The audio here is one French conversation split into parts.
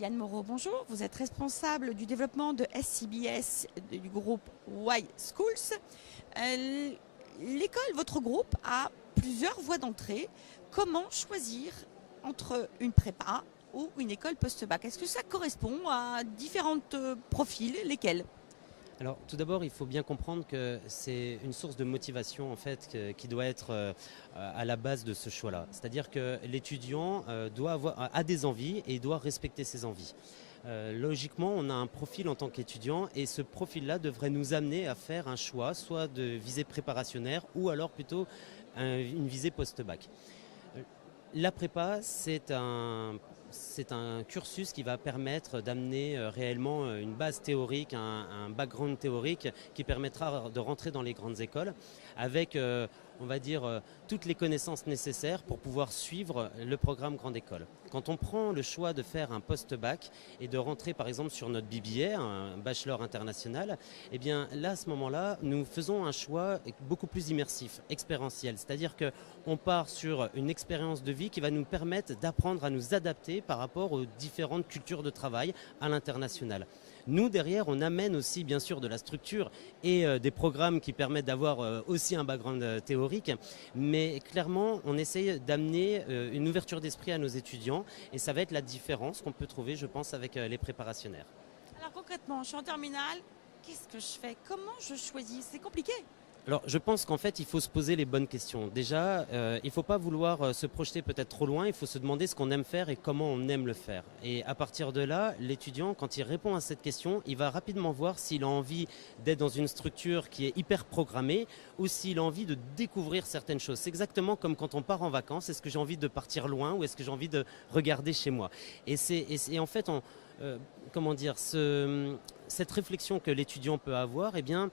Yann Moreau, bonjour. Vous êtes responsable du développement de SCBS du groupe Y Schools. L'école, votre groupe, a plusieurs voies d'entrée. Comment choisir entre une prépa ou une école post-bac? Est-ce que ça correspond à différents profils? Lesquels? Alors, tout d'abord, il faut bien comprendre que c'est une source de motivation en fait qui doit être à la base de ce choix-là. C'est-à-dire que l'étudiant a des envies et doit respecter ses envies. Logiquement, on a un profil en tant qu'étudiant et ce profil-là devrait nous amener à faire un choix, soit de visée préparationnaire ou alors plutôt une visée post-bac. La prépa, c'est un cursus qui va permettre d'amener réellement une base théorique, un background théorique qui permettra de rentrer dans les grandes écoles avec, on va dire, toutes les connaissances nécessaires pour pouvoir suivre le programme grande école. Quand on prend le choix de faire un post-bac et de rentrer par exemple sur notre BBA, un bachelor international, eh bien là, à ce moment-là, nous faisons un choix beaucoup plus immersif, expérientiel. C'est-à-dire qu'on part sur une expérience de vie qui va nous permettre d'apprendre à nous adapter par rapport aux différentes cultures de travail à l'international. Nous, derrière, on amène aussi, bien sûr, de la structure et des programmes qui permettent d'avoir aussi un background théorique. Mais clairement, on essaye d'amener une ouverture d'esprit à nos étudiants. Et ça va être la différence qu'on peut trouver, je pense, avec les préparationnaires. Alors concrètement, je suis en terminale. Qu'est-ce que je fais? Comment je choisis? C'est compliqué. Alors, je pense qu'en fait, il faut se poser les bonnes questions. Déjà, il ne faut pas vouloir se projeter peut-être trop loin. Il faut se demander ce qu'on aime faire et comment on aime le faire. Et à partir de là, l'étudiant, quand il répond à cette question, il va rapidement voir s'il a envie d'être dans une structure qui est hyper programmée ou s'il a envie de découvrir certaines choses. C'est exactement comme quand on part en vacances. Est-ce que j'ai envie de partir loin ou est-ce que j'ai envie de regarder chez moi? Et en fait, comment dire, cette réflexion que l'étudiant peut avoir, eh bien,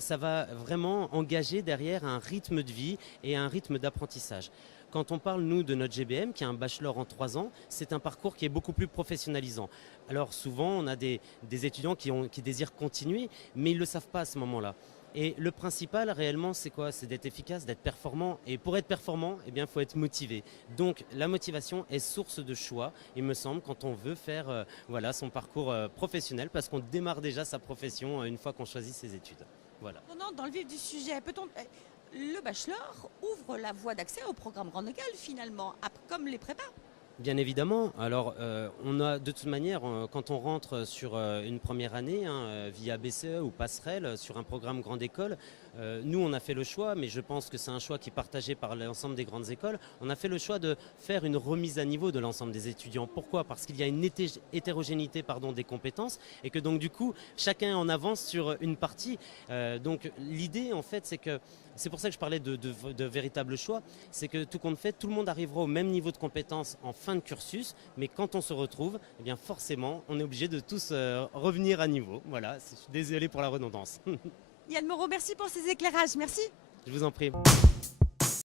ça va vraiment engager derrière un rythme de vie et un rythme d'apprentissage. Quand on parle, nous, de notre GBM, qui est un bachelor en 3 ans, c'est un parcours qui est beaucoup plus professionnalisant. Alors souvent, on a des étudiants qui désirent continuer, mais ils ne le savent pas à ce moment-là. Et le principal réellement, c'est quoi? C'est d'être efficace, d'être performant. Et pour être performant, eh bien, faut être motivé. Donc la motivation est source de choix, il me semble, quand on veut faire voilà, son parcours professionnel, parce qu'on démarre déjà sa profession une fois qu'on choisit ses études. Voilà. Dans le vif du sujet, le bachelor ouvre la voie d'accès au programme grande école finalement, comme les prépas. Bien évidemment. Alors, on a de toute manière, quand on rentre sur une première année, via BCE ou passerelle, sur un programme grande école, nous, on a fait le choix, mais je pense que c'est un choix qui est partagé par l'ensemble des grandes écoles. On a fait le choix de faire une remise à niveau de l'ensemble des étudiants. Pourquoi? Parce qu'il y a une hétérogénéité des compétences et que donc du coup, chacun en avance sur une partie. Donc l'idée, en fait, c'est pour ça que je parlais de véritable choix, c'est que tout compte fait, tout le monde arrivera au même niveau de compétences en fin de cursus, mais quand on se retrouve, eh bien forcément, on est obligé de tous revenir à niveau. Voilà, je suis désolé pour la redondance. Yann Moreau, merci pour ces éclairages. Merci. Je vous en prie.